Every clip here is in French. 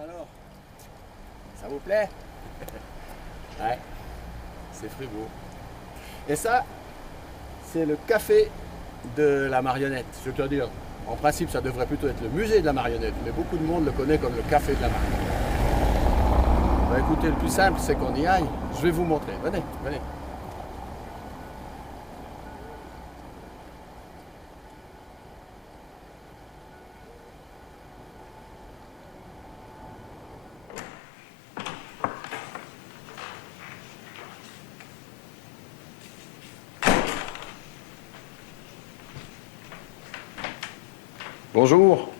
Alors, ça vous plaît? Ouais, c'est Fribourg. Et ça, c'est le café de la marionnette. C'est-à-dire, en principe, ça devrait plutôt être le musée de la marionnette, mais beaucoup de monde le connaît comme le café de la marionnette. Bah, écoutez, le plus simple, c'est qu'on y aille. Je vais vous montrer. Venez, venez. Bonjour,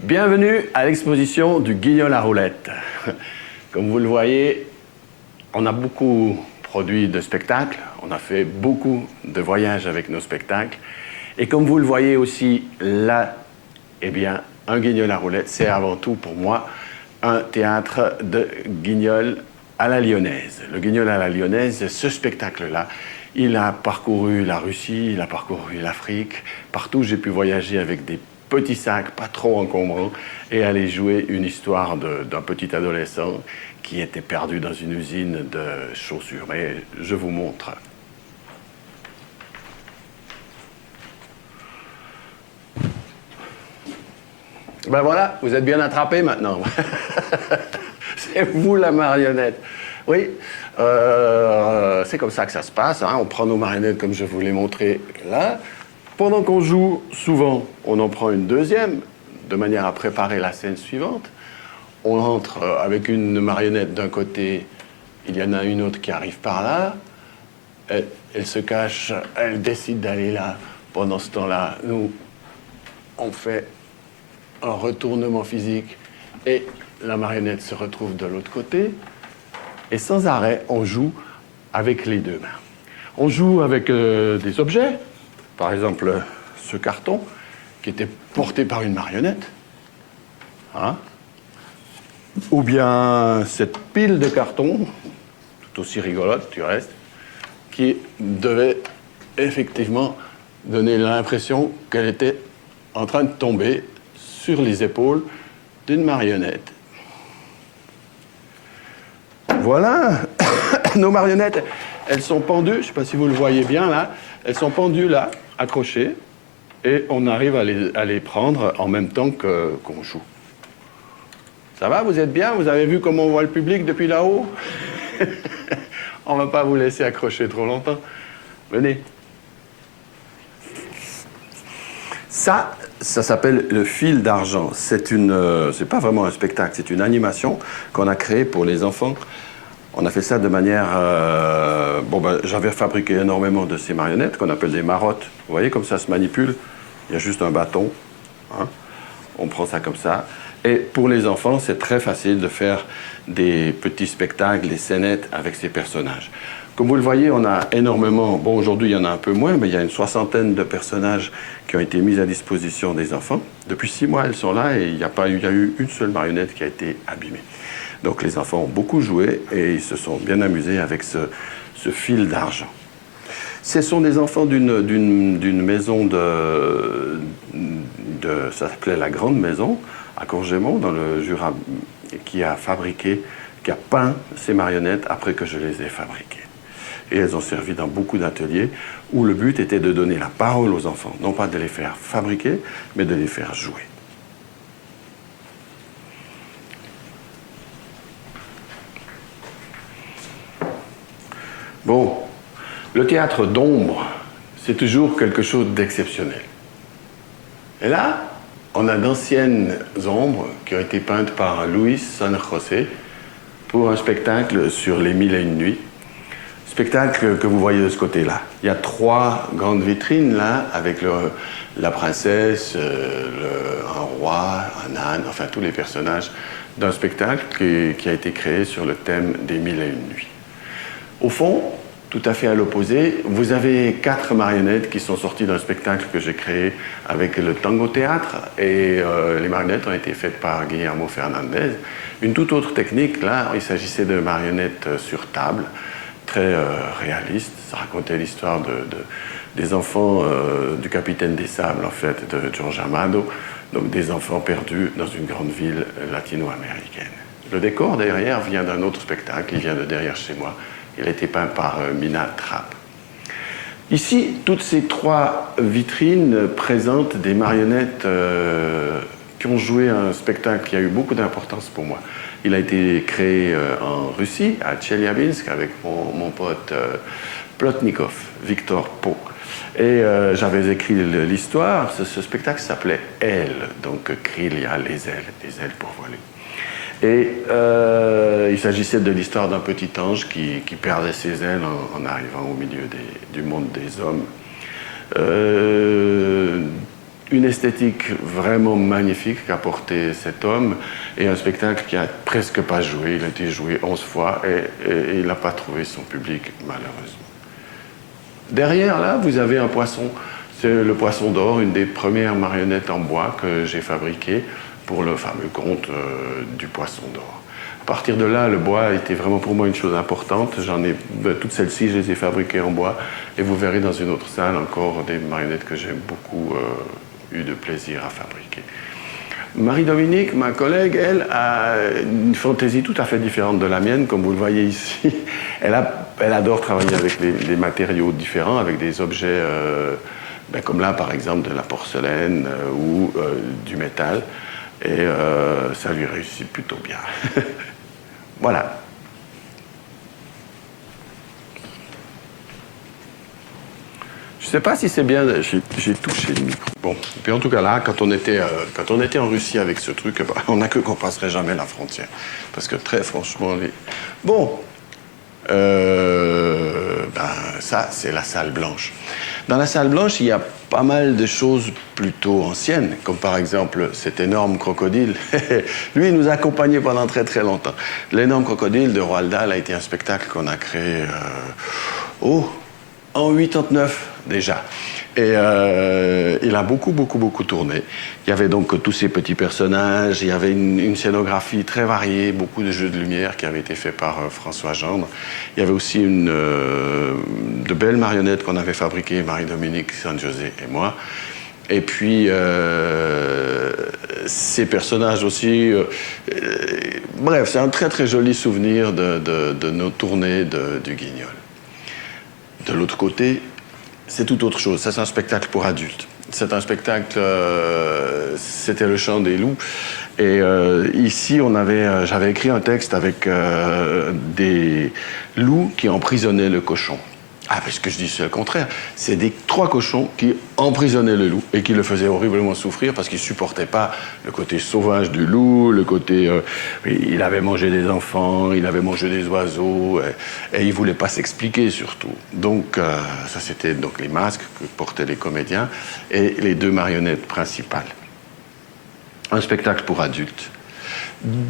bienvenue à l'exposition du Guignol à roulettes. Comme vous le voyez, on a beaucoup produit de spectacles, on a fait beaucoup de voyages avec nos spectacles. Et comme vous le voyez aussi là, eh bien, un Guignol à roulettes, c'est avant tout pour moi un théâtre de Guignol à la lyonnaise. Le Guignol à la lyonnaise, ce spectacle-là, il a parcouru la Russie, il a parcouru l'Afrique. Partout, j'ai pu voyager avec des petits sacs, pas trop encombrants, et aller jouer une histoire d'un petit adolescent qui était perdu dans une usine de chaussures. Mais je vous montre. Ben voilà, vous êtes bien attrapé maintenant. C'est vous la marionnette. Oui, c'est comme ça que ça se passe. Hein. On prend nos marionnettes comme je vous l'ai montré là. Pendant qu'on joue, souvent, on en prend une deuxième, de manière à préparer la scène suivante. On entre avec une marionnette d'un côté, il y en a une autre qui arrive par là. Elle se cache, elle décide d'aller là. Pendant ce temps-là, nous, on fait un retournement physique et la marionnette se retrouve de l'autre côté. Et sans arrêt, on joue avec les deux mains. On joue avec des objets. Par exemple, ce carton qui était porté par une marionnette. Hein? Ou bien cette pile de carton, tout aussi rigolote du reste, qui devait effectivement donner l'impression qu'elle était en train de tomber sur les épaules d'une marionnette. Voilà, nos marionnettes, elles sont pendues, je ne sais pas si vous le voyez bien là, elles sont pendues là, accrochées, et on arrive à les prendre en même temps qu'on joue. Ça va, vous êtes bien? Vous avez vu comment on voit le public depuis là-haut? On ne va pas vous laisser accrocher trop longtemps. Venez. Ça s'appelle le fil d'argent. C'est pas vraiment un spectacle, c'est une animation qu'on a créée pour les enfants. On a fait ça de manière... j'avais fabriqué énormément de ces marionnettes qu'on appelle des marottes. Vous voyez comme ça se manipule? Il y a juste un bâton. Hein? On prend ça comme ça. Et pour les enfants, c'est très facile de faire des petits spectacles, des scénettes avec ces personnages. Comme vous le voyez, on a énormément... Bon, aujourd'hui, il y en a un peu moins, mais il y a une 60aine de personnages qui ont été mis à disposition des enfants. Depuis 6 mois, elles sont là et il y a eu une seule marionnette qui a été abîmée. Donc les enfants ont beaucoup joué et ils se sont bien amusés avec ce fil d'argent. Ce sont des enfants d'une maison ça s'appelait la Grande Maison, à Courgémont, dans le Jura, qui a peint ces marionnettes après que je les ai fabriquées. Et elles ont servi dans beaucoup d'ateliers où le but était de donner la parole aux enfants, non pas de les faire fabriquer, mais de les faire jouer. Bon, le théâtre d'ombre, c'est toujours quelque chose d'exceptionnel. Et là, on a d'anciennes ombres qui ont été peintes par Luis San José pour un spectacle sur les 1001 nuits. Spectacle que vous voyez de ce côté-là. Il y a 3 grandes vitrines là, avec la princesse, un roi, un âne, enfin tous les personnages d'un spectacle qui a été créé sur le thème des 1001 nuits. Au fond, tout à fait à l'opposé, vous avez 4 marionnettes qui sont sorties d'un spectacle que j'ai créé avec le Tango Théâtre et les marionnettes ont été faites par Guillermo Fernandez. Une toute autre technique, là, il s'agissait de marionnettes sur table, très réaliste. Ça racontait l'histoire des enfants du Capitaine des Sables, en fait, de George Amado, donc des enfants perdus dans une grande ville latino-américaine. Le décor derrière vient d'un autre spectacle, il vient de derrière chez moi. Il a été peint par Mina Trapp. Ici, toutes ces trois vitrines présentent des marionnettes qui ont joué un spectacle qui a eu beaucoup d'importance pour moi. Il a été créé en Russie, à Tcheliabinsk, avec mon pote Plotnikov, Victor Po. Et j'avais écrit l'histoire. Ce spectacle s'appelait Ailes, donc Krylia, les ailes pour voler. Et il s'agissait de l'histoire d'un petit ange qui perdait ses ailes en arrivant au milieu du monde des hommes. Une esthétique vraiment magnifique qu'a porté cet homme et un spectacle qui a presque pas joué. Il a été joué 11 fois et il n'a pas trouvé son public, malheureusement. Derrière, là, vous avez un poisson. C'est le poisson d'or, une des premières marionnettes en bois que j'ai fabriquées pour le fameux conte du poisson d'or. À partir de là, le bois était vraiment pour moi une chose importante. Toutes celles-ci, je les ai fabriquées en bois. Et vous verrez dans une autre salle encore des marionnettes que j'ai beaucoup eu de plaisir à fabriquer. Marie-Dominique, ma collègue, elle, a une fantaisie tout à fait différente de la mienne, comme vous le voyez ici. Elle adore travailler avec des matériaux différents, avec des objets, comme là, par exemple, de la porcelaine ou du métal. Et ça lui réussit plutôt bien. Voilà. Je ne sais pas si c'est bien... J'ai touché le micro. Bon, puis en tout cas là, quand on était en Russie avec ce truc, on n'a que qu'on passerait jamais la frontière. Parce que très franchement... Bon, ça, c'est la salle blanche. Dans la salle blanche, il y a pas mal de choses plutôt anciennes, comme par exemple cet énorme crocodile. Lui, il nous a accompagnés pendant très très longtemps. L'énorme crocodile de Roald Dahl a été un spectacle qu'on a créé en 89 déjà. Et il a beaucoup tourné. Il y avait donc tous ces petits personnages, il y avait une scénographie très variée, beaucoup de jeux de lumière qui avaient été faits par François Gendre. Il y avait aussi de belles marionnettes qu'on avait fabriquées, Marie-Dominique, San José et moi. Et puis, ces personnages aussi... bref, c'est un très très joli souvenir de nos tournées du Guignol. De l'autre côté, c'est tout autre chose. Ça, c'est un spectacle pour adultes. C'est un spectacle... c'était le chant des loups. Et ici, j'avais écrit un texte avec des loups qui emprisonnaient le cochon. Ah, parce que je dis c'est le contraire. C'est trois cochons qui emprisonnaient le loup et qui le faisaient horriblement souffrir parce qu'ils ne supportaient pas le côté sauvage du loup, le côté... il avait mangé des enfants, il avait mangé des oiseaux et il ne voulait pas s'expliquer surtout. Donc, ça c'était donc les masques que portaient les comédiens et les deux marionnettes principales. Un spectacle pour adultes.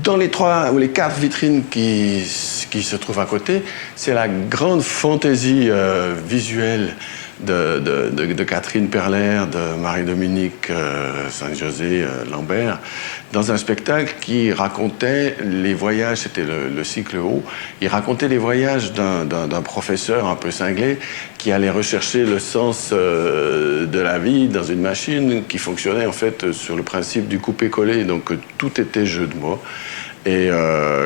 Dans les 3 ou les 4 vitrines qui se trouvent à côté, c'est la grande fantaisie visuelle de Catherine Perler, de Marie-Dominique Saint-José Lambert, dans un spectacle qui racontait les voyages, c'était le cycle haut, il racontait les voyages d'un professeur un peu cinglé qui allait rechercher le sens de la vie dans une machine qui fonctionnait en fait sur le principe du coupé-collé, donc tout était jeu de mots. Et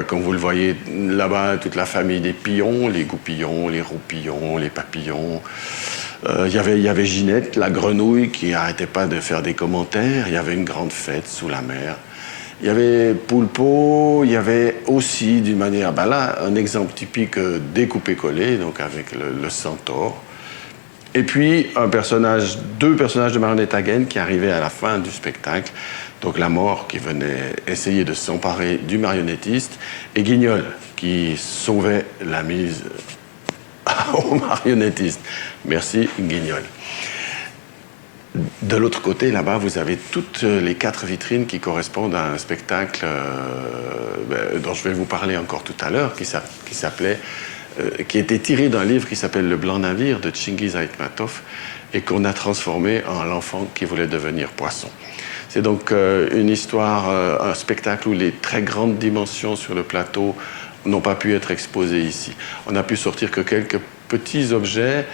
comme vous le voyez là-bas, toute la famille des pions, les goupillons, les roupillons, les papillons. Il y avait Ginette, la grenouille, qui n'arrêtait pas de faire des commentaires. Il y avait une grande fête sous la mer. Il y avait Poulpeau, il y avait aussi, d'une manière... là, un exemple typique des coupé-collé, donc avec le centaure. Et puis, deux personnages de Marionnette Hagen qui arrivaient à la fin du spectacle. Donc la mort qui venait essayer de s'emparer du marionnettiste et Guignol qui sauvait la mise au marionnettiste. Merci Guignol. De l'autre côté, là-bas, vous avez toutes les 4 vitrines qui correspondent à un spectacle dont je vais vous parler encore tout à l'heure, qui était tiré d'un livre qui s'appelle Le Blanc Navire de Tchingiz Aitmatov et qu'on a transformé en L'enfant qui voulait devenir poisson. C'est donc une histoire, un spectacle où les très grandes dimensions sur le plateau n'ont pas pu être exposées ici. On n'a pu sortir que quelques petits objets,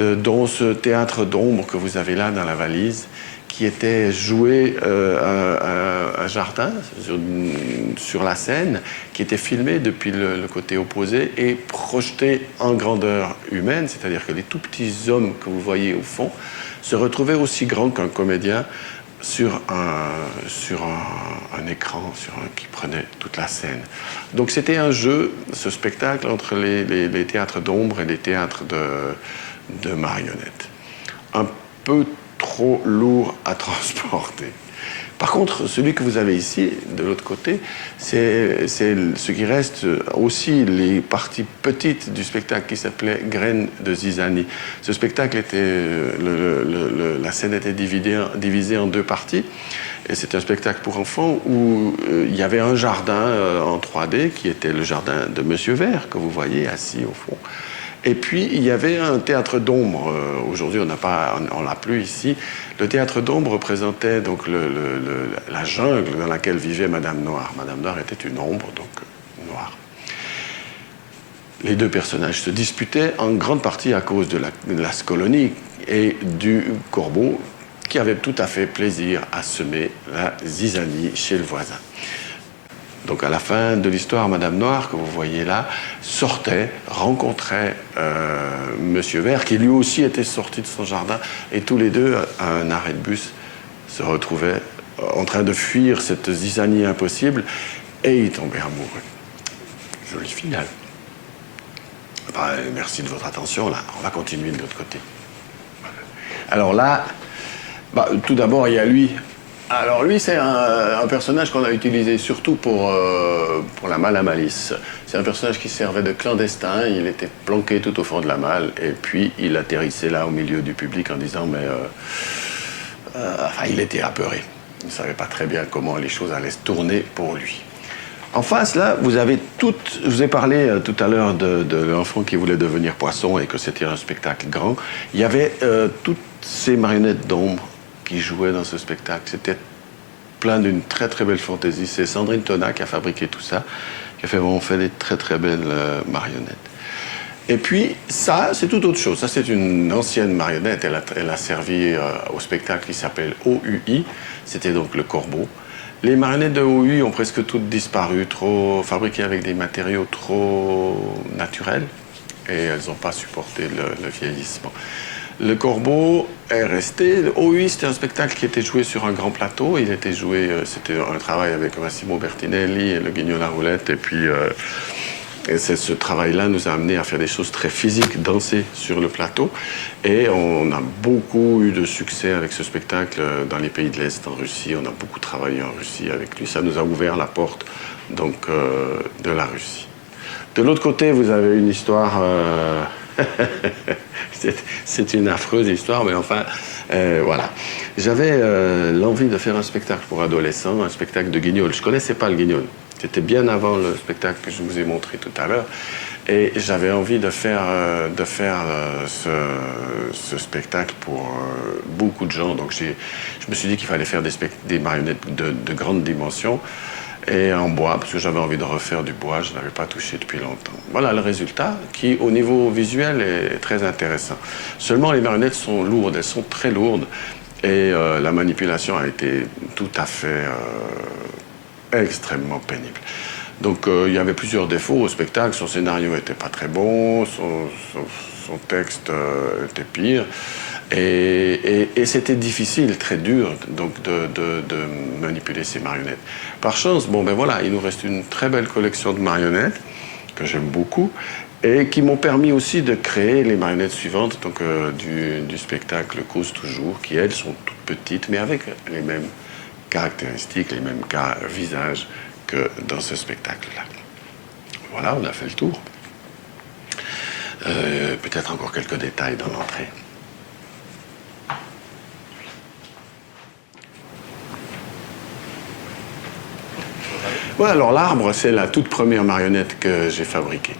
dont ce théâtre d'ombre que vous avez là dans la valise, qui était joué un jardin sur la scène, qui était filmé depuis le côté opposé et projeté en grandeur humaine, c'est-à-dire que les tout petits hommes que vous voyez au fond se retrouvaient aussi grands qu'un comédien sur un écran qui prenait toute la scène. Donc c'était un jeu, ce spectacle, entre les théâtres d'ombre et les théâtres de marionnettes. Un peu trop lourd à transporter. Par contre, celui que vous avez ici, de l'autre côté, c'est ce qui reste aussi les parties petites du spectacle qui s'appelait Graines de zizanie. Ce spectacle était, la scène était divisée en deux parties. Et c'est un spectacle pour enfants où il y avait un jardin en 3D qui était le jardin de Monsieur Vert, que vous voyez assis au fond. Et puis, il y avait un théâtre d'ombre. Aujourd'hui, on l'a plus ici. Le théâtre d'ombre représentait donc la jungle dans laquelle vivait Madame Noire. Madame Noire était une ombre, donc noire. Les deux personnages se disputaient en grande partie à cause de la colonie et du corbeau, qui avait tout à fait plaisir à semer la zizanie chez le voisin. Donc à la fin de l'histoire, Madame Noire, que vous voyez là, sortait, rencontrait Monsieur Vert, qui lui aussi était sorti de son jardin, et tous les deux, à un arrêt de bus, se retrouvaient en train de fuir cette zizanie impossible, et ils tombaient amoureux. Jolie finale. Enfin, merci de votre attention, là. On va continuer de l'autre côté. Alors là, tout d'abord, il y a lui. Alors lui, c'est un personnage qu'on a utilisé surtout pour la malle à malice. C'est un personnage qui servait de clandestin, il était planqué tout au fond de la malle, et puis il atterrissait là au milieu du public en disant, enfin, il était apeuré. Il ne savait pas très bien comment les choses allaient se tourner pour lui. En face, là, vous avez toutes... Je vous ai parlé tout à l'heure de l'enfant qui voulait devenir poisson et que c'était un spectacle grand. Il y avait toutes ces marionnettes d'ombre qui jouait dans ce spectacle. C'était plein d'une très très belle fantaisie. C'est Sandrine Tonat qui a fabriqué tout ça, qui a vraiment fait des très très belles marionnettes. Et puis ça, c'est tout autre chose. Ça, c'est une ancienne marionnette. Elle a servi au spectacle qui s'appelle OUI. C'était donc le corbeau. Les marionnettes de OUI ont presque toutes disparu, fabriquées avec des matériaux trop naturels, et elles n'ont pas supporté le vieillissement. Le corbeau est resté. OUI, c'était un spectacle qui était joué sur un grand plateau. Il était joué, c'était un travail avec Massimo Bertinelli et le Guignol la Roulette. Et puis, ce travail-là nous a amené à faire des choses très physiques, danser sur le plateau. Et on a beaucoup eu de succès avec ce spectacle dans les pays de l'Est, en Russie. On a beaucoup travaillé en Russie avec lui. Ça nous a ouvert la porte, donc, de la Russie. De l'autre côté, vous avez une histoire... c'est une affreuse histoire, mais enfin, voilà. J'avais l'envie de faire un spectacle pour adolescents, un spectacle de Guignol. Je ne connaissais pas le Guignol. C'était bien avant le spectacle que je vous ai montré tout à l'heure. Et j'avais envie de faire ce spectacle pour beaucoup de gens. Donc je me suis dit qu'il fallait faire des marionnettes de grande dimension. Et en bois, parce que j'avais envie de refaire du bois, je n'avais pas touché depuis longtemps. Voilà le résultat, qui, au niveau visuel, est très intéressant. Seulement, les marionnettes sont lourdes, elles sont très lourdes, et la manipulation a été tout à fait extrêmement pénible. Donc, il y avait plusieurs défauts au spectacle. Son scénario n'était pas très bon, son texte était pire. Et c'était difficile, très dur, donc, de manipuler ces marionnettes. Par chance, bon, ben voilà, il nous reste une très belle collection de marionnettes, que j'aime beaucoup, et qui m'ont permis aussi de créer les marionnettes suivantes, donc, du spectacle Cause Toujours, qui, elles, sont toutes petites, mais avec les mêmes caractéristiques, les mêmes visages que dans ce spectacle-là. Voilà, on a fait le tour. Peut-être encore quelques détails dans l'entrée. Ouais, alors l'arbre, c'est la toute première marionnette que j'ai fabriquée.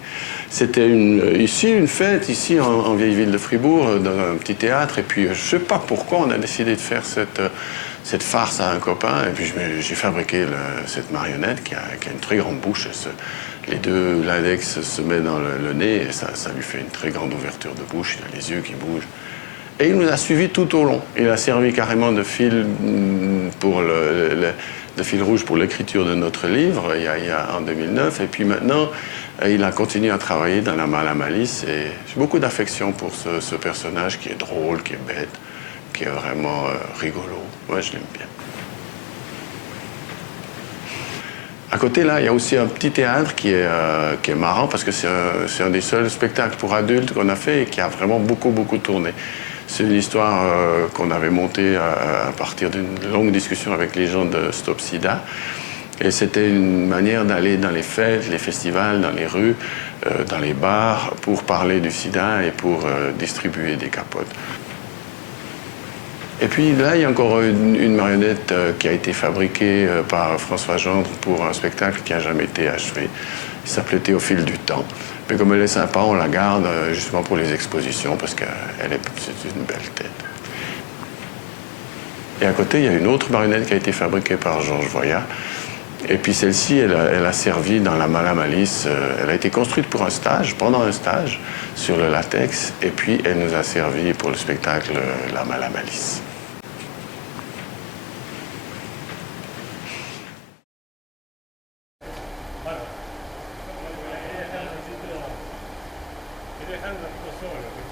C'était une fête, ici, en vieille ville de Fribourg, dans un petit théâtre. Et puis, je ne sais pas pourquoi, on a décidé de faire cette farce à un copain. Et puis, j'ai fabriqué cette marionnette qui a une très grande bouche. Les deux, l'index se met dans le nez et ça lui fait une très grande ouverture de bouche. Il a les yeux qui bougent. Et il nous a suivis tout au long. Il a servi carrément de fil, de fil rouge pour l'écriture de notre livre en 2009. Et puis maintenant, il a continué à travailler dans La Mala Malice. Et j'ai beaucoup d'affection pour ce personnage qui est drôle, qui est bête, qui est vraiment rigolo. Moi, je l'aime bien. À côté, là, il y a aussi un petit théâtre qui est marrant parce que c'est un des seuls spectacles pour adultes qu'on a fait et qui a vraiment beaucoup tourné. C'est une histoire qu'on avait montée à partir d'une longue discussion avec les gens de Stop Sida. Et c'était une manière d'aller dans les fêtes, les festivals, dans les rues, dans les bars, pour parler du sida et pour distribuer des capotes. Et puis là, il y a encore une marionnette qui a été fabriquée par François Gendre pour un spectacle qui n'a jamais été achevé. Il s'appelait Théophile du temps. Mais comme elle est sympa, on la garde justement pour les expositions parce que c'est une belle tête. Et à côté, il y a une autre marionnette qui a été fabriquée par Georges Voyat. Et puis celle-ci, elle a servi dans La Mala Malice. Elle a été construite pour un stage, pendant un stage, sur le latex. Et puis elle nous a servi pour le spectacle La Mala Malice. Dejando solo.